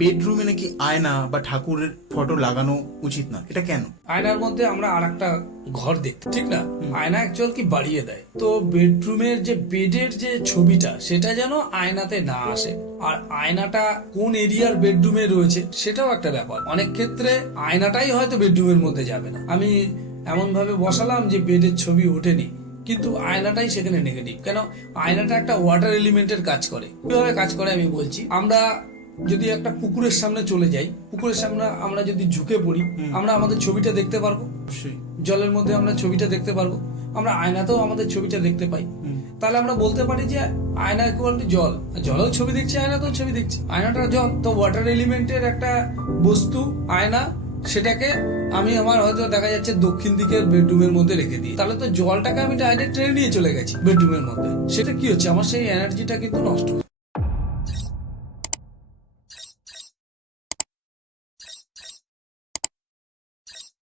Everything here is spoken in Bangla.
বেডরুমে নাকি আয়না বা ঠাকুরের ফটো লাগানো উচিত না, এটা কেন? আয়নার মধ্যে আমরা আর একটা ঘর দেখতে, ঠিক না? আয়না অ্যাকচুয়াল কি বাড়িয়ে দেয়, তো বেডরুমের যে বেডের যে ছবিটা সেটা যেন আয়নাতে না আসে। আর আয়নাটা কোন এরিয়ার বেডরুমে রয়েছে সেটাও একটা ব্যাপার। অনেক ক্ষেত্রে আয়নাটাই হয়তো বেডরুমের মধ্যে যাবে না, আমি এমন ভাবে বসালাম যে বেডের ছবি ওঠেনি, কিন্তু আয়নাটাই সেখানে নেগেটিভ। কেন? আয়নাটা একটা ওয়াটার এলিমেন্টের কাজ করে। কিভাবে কাজ করে আমি বলছি। আমরা যদি একটা পুকুরের সামনে চলে যাই, পুকুরের সামনে আমরা যদি ঝুঁকে পড়ি, আমরা আমাদের ছবিটা দেখতে পারবো। জলের মধ্যে আমরা ছবিটা দেখতে পারবো, আমরা আয়নাতেও আমাদের ছবিটা দেখতে পাই। তাহলে আমরা বলতে পারি যে আয়না ইকুয়াল টু জল, জলেও ছবি দেখছি, আয়নাতেও ছবি দেখছি। আয়নাটা জল, তো ওয়াটার এলিমেন্টের একটা বস্তু আয়না, সেটাকে আমি আমার হয়তো দেখা যাচ্ছে দক্ষিণ দিকের বেডরুমের মধ্যে রেখে দিই, তাহলে তো জলটাকে আমি ডাইরেক্ট টেনে নিয়ে চলে গেছি বেডরুমের মধ্যে। সেটা কি হচ্ছে, আমার সেই এনার্জিটা কিন্তু নষ্ট হচ্ছে।